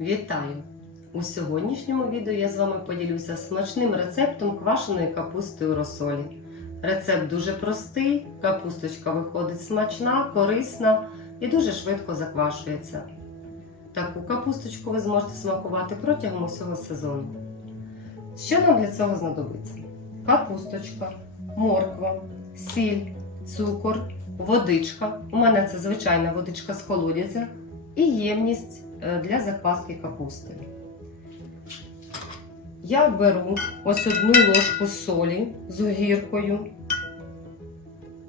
Вітаю! У сьогоднішньому відео я з вами поділюся смачним рецептом квашеної капусти у розсолі. Рецепт дуже простий, капусточка виходить смачна, корисна і дуже швидко заквашується. Таку капусточку ви зможете смакувати протягом усього сезону. Що нам для цього знадобиться? Капусточка, морква, сіль, цукор, водичка. У мене це звичайна водичка з колодязя і ємність для закваски капусти. Я беру ось одну ложку солі з огіркою.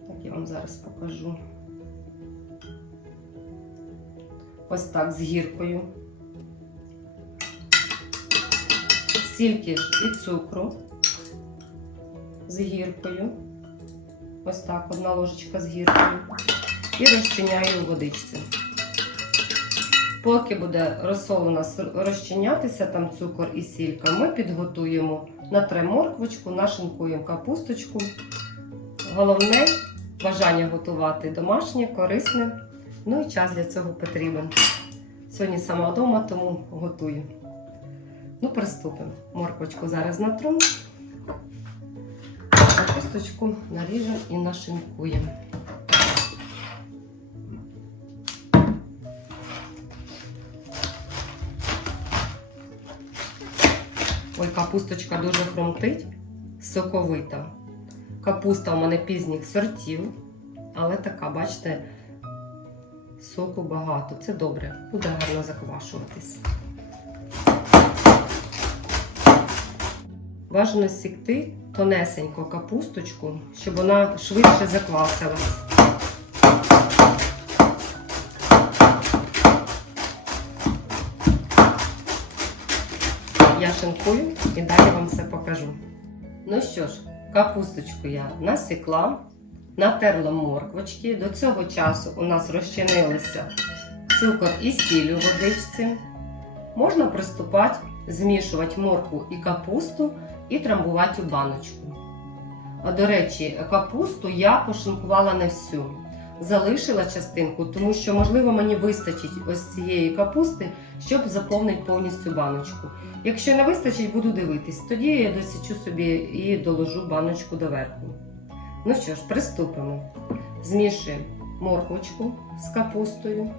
Так, я вам зараз покажу. Ось так з гіркою. Стільки ж і цукру з гіркою. Ось так, одна ложечка з гіркою. І розчиняю у водичці. Поки буде розсол у нас розчинятися, там цукор і сілька, ми підготуємо натрем морквочку, нашинкуємо капусточку. Головне бажання готувати домашнє, корисне. Ну і час для цього потрібен. Сьогодні сама вдома, тому готую. Ну, приступимо. Морквочку зараз натру, капусточку наріжемо і нашинкуємо. Ой, капусточка дуже хрумтить, соковита. Капуста у мене пізніх сортів, але така, бачите, соку багато. Це добре, буде гарно заквашуватись. Бажано сікти тонесенько капусточку, щоб вона швидше заквасилась. Я і далі вам все покажу. Ну що ж, капусточку я насікла, натерла морквочки. До цього часу у нас розчинилися цукор і сіль у водичці. Можна приступати, змішувати моркву і капусту і трамбувати у баночку. До речі, капусту я пошинкувала не всю. Залишила частинку, тому що, можливо, мені вистачить ось цієї капусти, щоб заповнити повністю баночку. Якщо не вистачить, буду дивитись. Тоді я досічу собі і доложу баночку доверху. Ну що ж, приступимо. Змішуємо морквочку з капустою.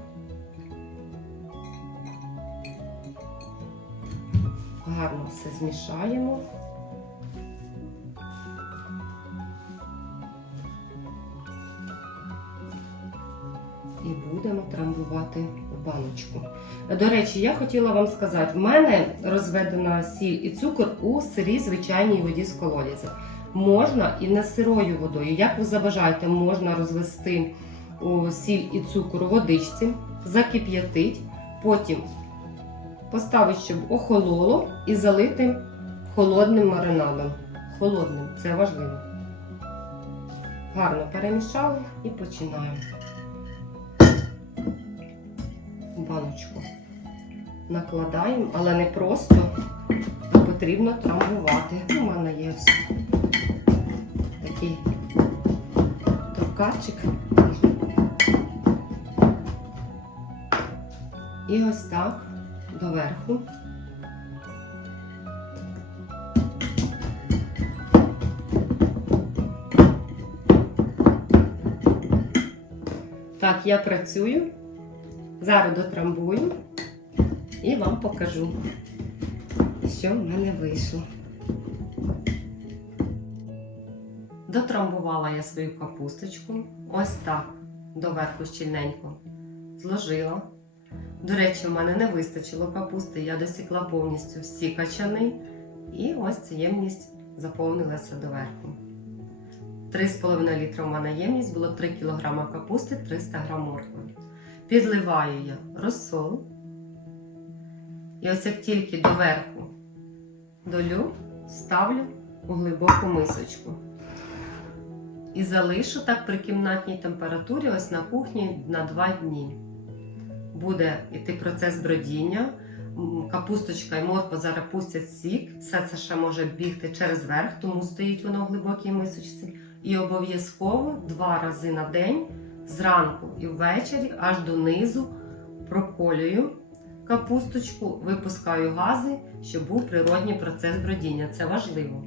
Гарно все змішаємо. І будемо трамбувати баночку. До речі, я хотіла вам сказати, в мене розведена сіль і цукор у сирій звичайній воді з колодязя. Можна і не сирою водою. Як ви забажаєте, можна розвести сіль і цукор у водичці, закип'ятить, потім поставити, щоб охололо, і залити холодним маринадом. Холодним, це важливо. Гарно перемішали і починаємо. Баночку накладаємо, але не просто а потрібно трамбувати. У мене є ось такий товкачик. І ось так доверху. Так, я працюю. Зараз дотрамбую і вам покажу, що в мене вийшло. Дотрамбувала я свою капусточку. Ось так доверху щільненько зложила. До речі, в мене не вистачило капусти, я досікла повністю всі качани, і ось ця ємність заповнилася доверху. 3,5 літра в мене ємність було 3 кг капусти, 300 г моркви. Підливаю я розсол. І ось як тільки доверху долю, ставлю у глибоку мисочку. І залишу так при кімнатній температурі ось на кухні на 2 дні. Буде йти процес бродіння. Капусточка і морква зараз пустять сік. Все це ще може бігти через верх, тому стоїть воно в глибокій мисочці. І обов'язково два рази на день зранку і ввечері аж донизу проколюю капусточку, випускаю гази, щоб був природній процес бродіння. Це важливо.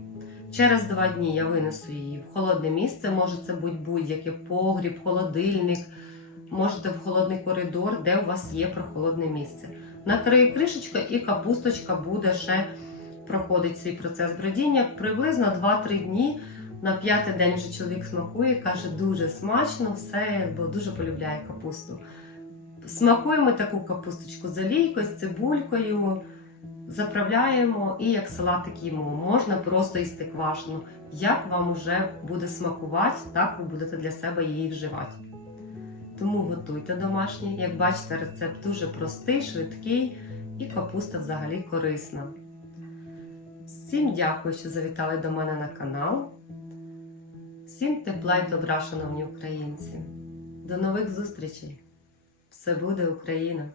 Через два дні я винесу її в холодне місце. Може це бути будь-яке погріб, холодильник, можете в холодний коридор, де у вас є прохолодне місце. Накрию кришечкою і капусточка буде ще проходить свій процес бродіння приблизно 2-3 дні. На п'ятий день вже чоловік смакує, каже, дуже смачно, все, бо дуже полюбляє капусту. Смакуємо таку капусточку з олійкою, з цибулькою, заправляємо і як салатик їмо. Можна просто їсти квашену. Як вам вже буде смакувати, так ви будете для себе її вживати. Тому готуйте домашнє. Як бачите, рецепт дуже простий, швидкий і капуста взагалі корисна. Всім дякую, що завітали до мене на канал. Всім тепла й добра, шановні українці. До нових зустрічей! Все буде Україна!